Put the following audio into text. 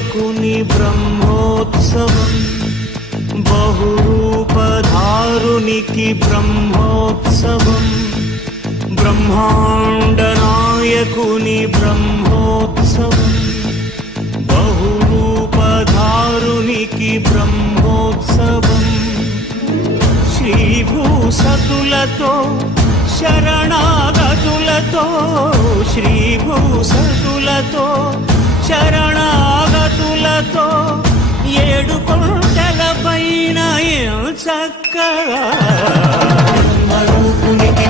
నాయకుని బ్రహ్మోత్సవం బహురూపధారునికి బ్రహ్మోత్సవం బ్రహ్మాండ నాయకుని బ్రహ్మోత్సవం బహురూపధారునికి బ్రహ్మోత్సవం శ్రీభూసతులతో శరణాగతులతో శ్రీభూసతులతో శరణాగతులతో 7 కొండల పైన చక్కగా బ్రహ్మరూపునికి